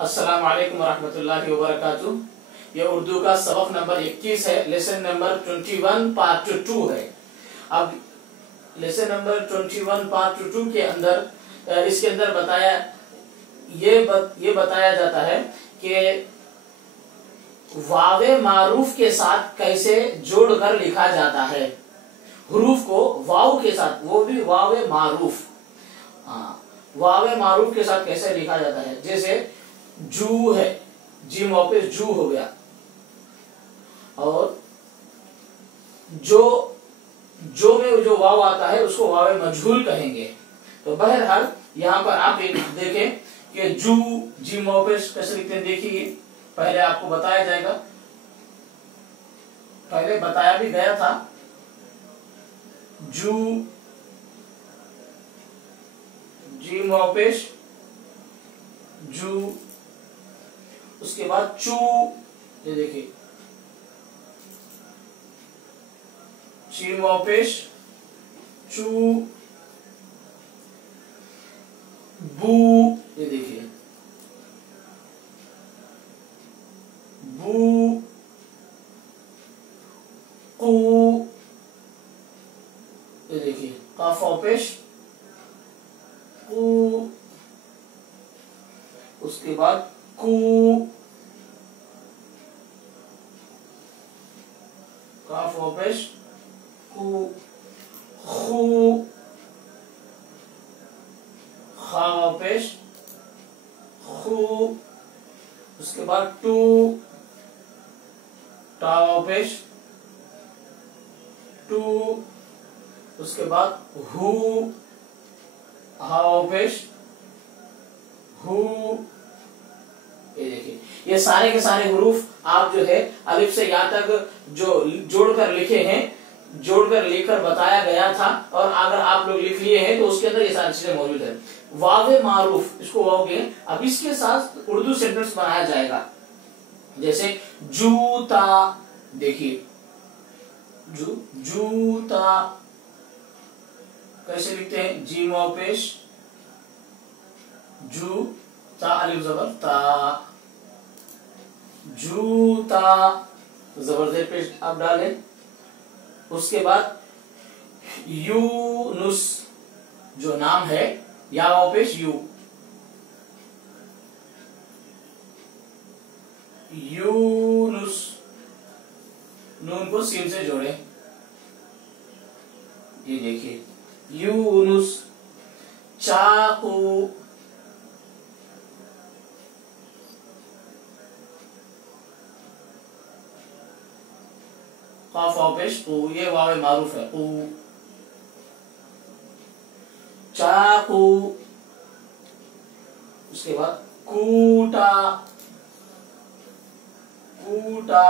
अस्सलाम वालेकुम वरहमतुल्लाहि वबरकातुह। ये उर्दू का सबक नंबर 21 है, लेसन नंबर 21 पार्ट 2 है। अब लेसन नंबर 21 पार्ट 2 के अंदर इसके अंदर ये बताया जाता है कि वावे मारूफ के साथ कैसे जोड़कर लिखा जाता है। हुरूफ को वाव के साथ, वो भी वावे मारूफ, वावे मारूफ के साथ कैसे लिखा जाता है। जैसे जू है, जी वापस जू हो गया, और जो में जो वाव आता है उसको वावे मजहूल कहेंगे। तो बहरहाल यहाँ पर आप एक देखें कि जू जी वापस कैसे लिखते हैं। देखिए, पहले आपको बताया जाएगा, पहले बताया भी गया था। जू जी वापस जू, उसके बाद चू, ये देखिए ची वापस चू, बू, ये देखिए बू, कू, ये देखिए काफ वापस कू, उसके बाद कू, काफ वापस कू, खू, खा वापस खू, उसके बाद टू, टा वापस टू, उसके बाद हु, हा वापस हु। ये देखिए, ये सारे के सारे हुरूफ आप जो है अलिफ से या तक जो जोड़कर लिखे हैं, जोड़कर लिखकर बताया गया था, और अगर आप लोग लिख लिए हैं तो उसके अंदर ये सारी चीजें मौजूद है। वावे मारूफ, इसको वाव के, अब इसके साथ उर्दू सेंटेंस बनाया जाएगा। जैसे जूता, देखिए जूता कैसे लिखते हैं। जी वापस जू, ता अलिफ जबर ता, जूता, जबर जेर पे आप डालें। उसके बाद यूनुस, जो नाम है, या वापस यू, यूनुस, नून को सीन से जोड़े, ये देखिए यूनुस। चाकू, काफ वापस कू, ये वावे मारूफ है कू, चाकू। उसके बाद कूटा, कूटा,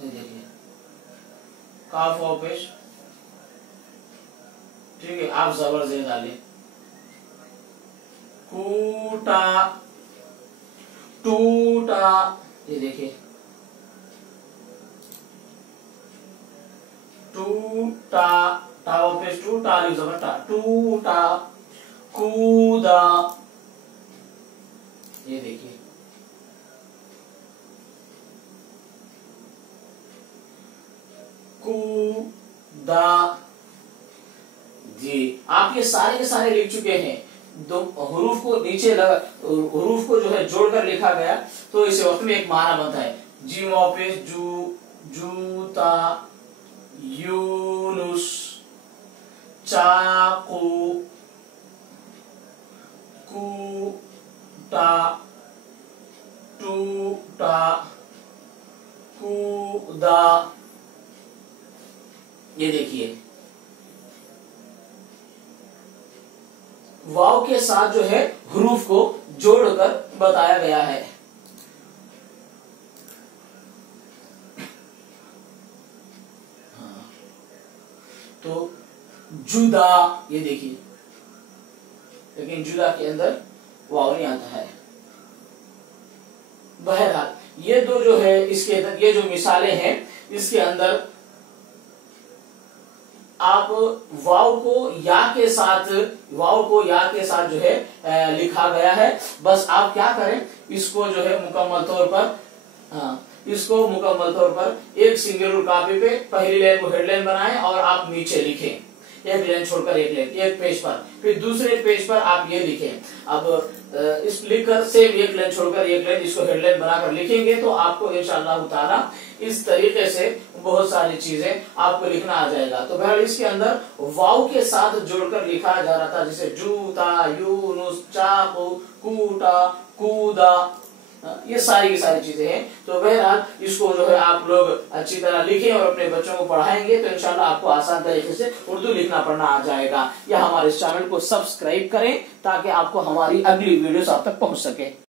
ये देखिए काफ वापस, ठीक है, आप जबर जे डालें, कूटा, टूटा, ये देखिए टूटा, टा वापस टू, टा अलिफ जबर टा, टूटा। कूदा, ये देखिए कूदा। जी, आप ये सारे के सारे लिख चुके हैं। दो हुरूफ को नीचे लगा, हुरूफ को जो है जोड़कर लिखा गया, तो इस वक्त में एक माना बनता है। जी वापस जू, जूता, यूनुस, चाकू, कूटा, टूटा, कूदा। ये देखिए वाव के साथ जो है हुरूफ को जोड़कर बताया गया है। तो जुदा, ये देखिए, लेकिन जुदा के अंदर वाव नहीं आता है। बहरहाल ये दो जो है, इसके अंदर ये जो मिसालें हैं, इसके अंदर आप वाव को या के साथ जो है लिखा गया है। बस आप क्या करें, इसको जो है मुकम्मल तौर पर एक सिंगुलर कॉपी पे पहली लाइन को हेडलाइन बनाएं और आप नीचे लिखें, एक लाइन छोड़कर एक लाइन, एक पेज पर, फिर दूसरे पेज पर आप ये लिखें। अब इस लिखकर सेम एक लाइन छोड़कर एक लाइन इसको हेडलाइन बनाकर लिखेंगे तो आपको इंशाअल्लाह ताला इस तरीके से बहुत सारी चीजें आपको लिखना आ जाएगा। तो बहरहाल इसके अंदर वाव के साथ जोड़कर लिखा जा रहा था, जैसे जूता, यूनुस, चाकू, कूटा, कूदा, ये सारी की सारी चीजें हैं। तो बहरहाल इसको जो है आप लोग अच्छी तरह लिखें और अपने बच्चों को पढ़ाएंगे तो इंशाल्लाह आपको आसान तरीके से उर्दू लिखना पढ़ना आ जाएगा। या हमारे इस चैनल को सब्सक्राइब करें ताकि आपको हमारी अगली वीडियोस आप तक पहुंच सके।